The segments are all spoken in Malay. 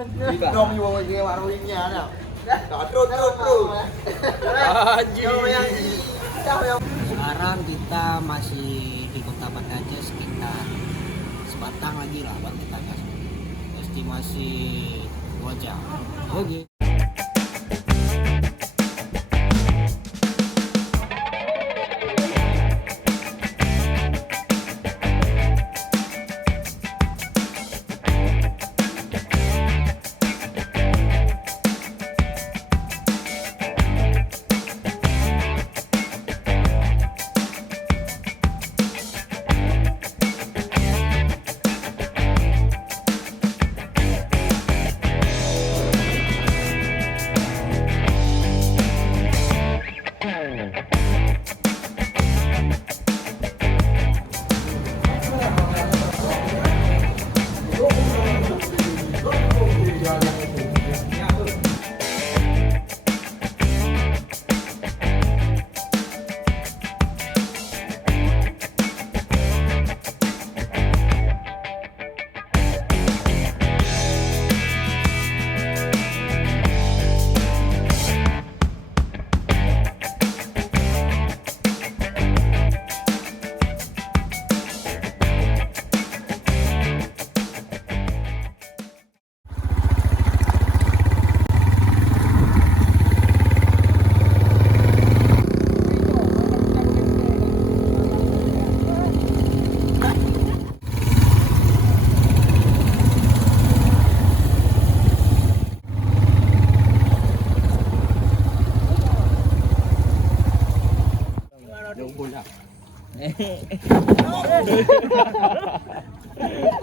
Dom juga dia warungnya dah. Terus. Sekarang kita masih di Kota Banda Aceh sekitar sebatang lagi lah buat kita gas. Estimasi 2 jam. Oke.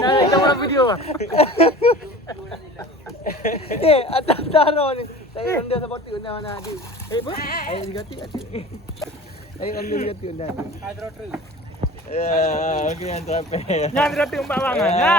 Nah, kita buat video ah. Atas daro ni. Saya anda seperti undang mana adik. Apa? Ayo digati adik. Ayo ambil digati undang. Hydro tree. Ya, okey antara pe. Jangan roti umpak bangan. Ya.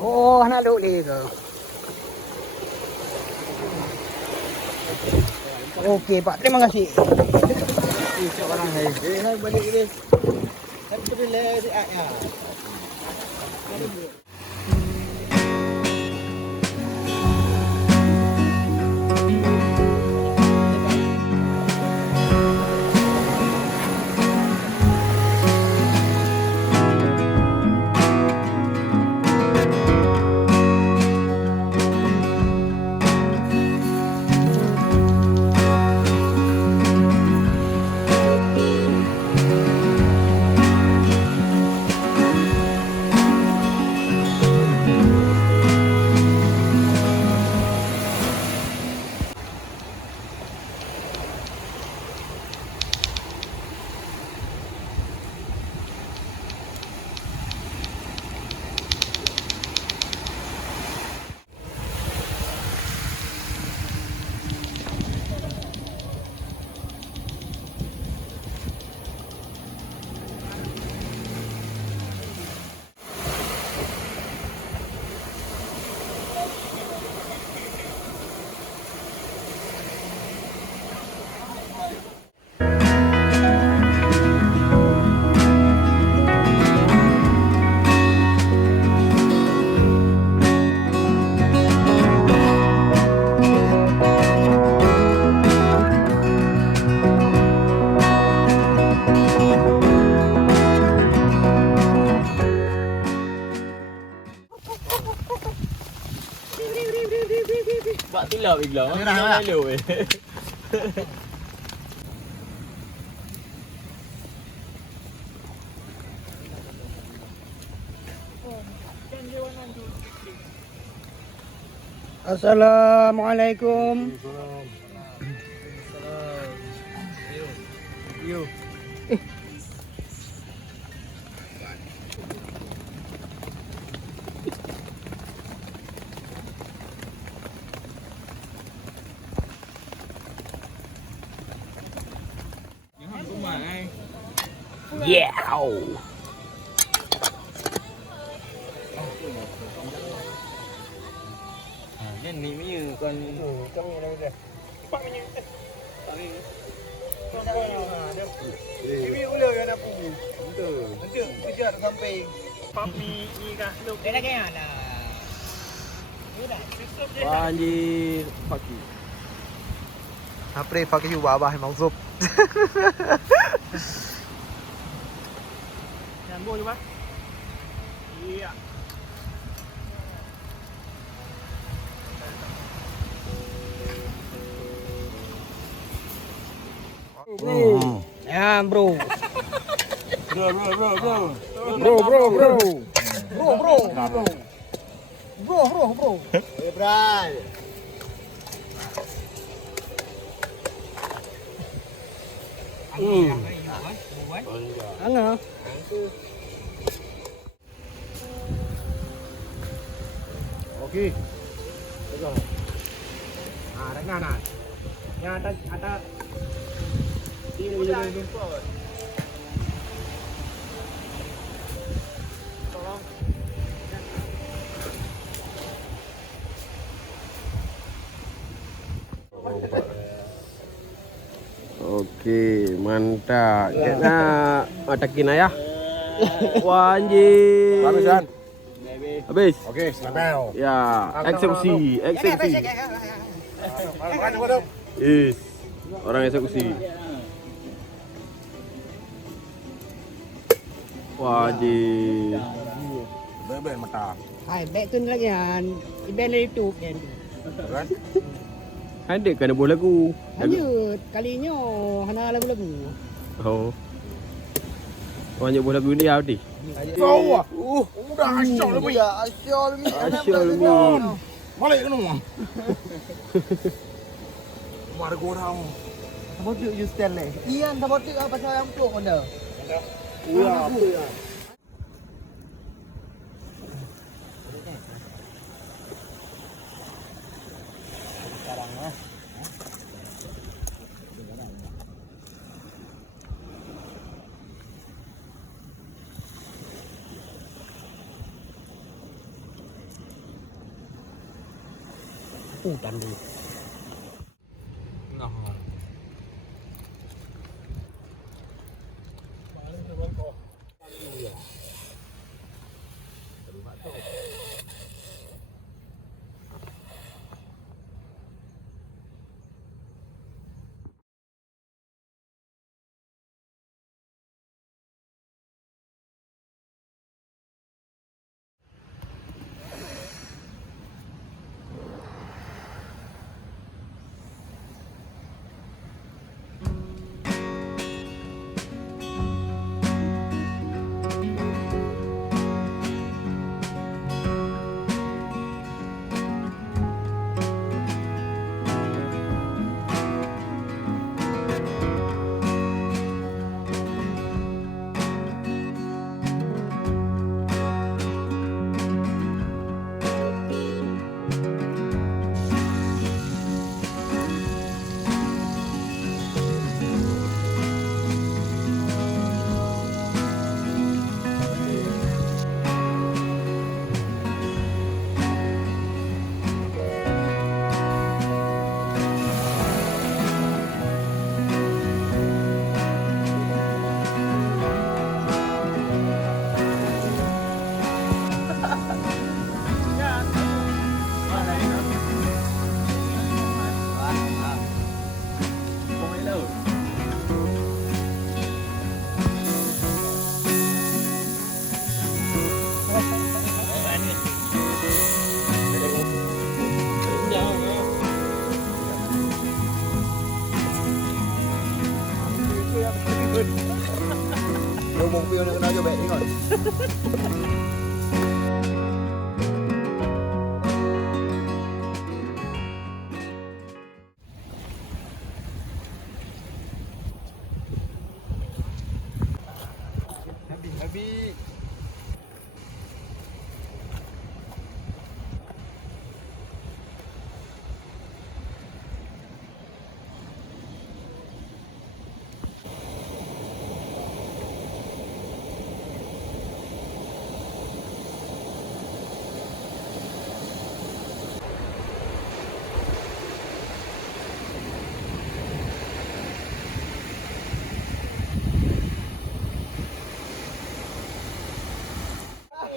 Oh, anak duk ni ke? Okey, Pak. Terima kasih. Cak barang hai. Hai balik ni. Tapi bila dia ya. Ilap igla. Malu eh. Assalamualaikum. Yo. Yeah. Nhân mỹ như con Trong này đây kìa. Pak minyak. Tadi. Ini ulah yang nak pergi. Betul. Betul. Kejar sampai. Papi ni kah lu. Dia lagi ada. Anjir pagi. Apre pakai you baba memang zup. Nyambung je, Pak. Iya. Ya, bro. Bro. Bray. Ăn hả? Okey. Tengok. Dengar nak. Yang ada ini. Okey, mantap. Kita matakin ayah. Wah, anjir. Habis kan? Habis. Okey, selamat. Ya, eksekusi. Yes. Orang eksekusi. Wah, anjir. Bebel mata. Hai, back tu lagi kan. Event dari YouTube kan. Kan? Ada kena buat lagu. Hanya kalinya hana lagu-lagu. Oh. Banyak buat lagu ni Audi. Kau ah. Udah asyik lebih. Asyik ni. Balik ke rumah. Mari korang. Sabot you stand leh. Ian sabot apa pasal yang peluk benda. Uya. Hutan dulu.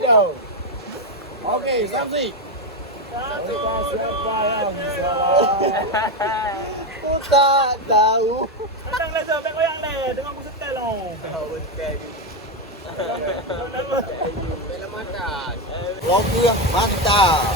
Oke, Samsi. Siapa yang Tak tahu. Datang le, so, baik koyak le. Dengan aku setel lo. Logo yang mantap.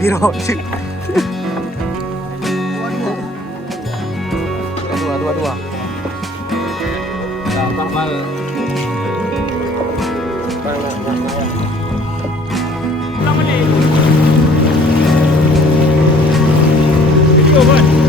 Biro. Dua. Gampang mal. Pulang balik. Video kan?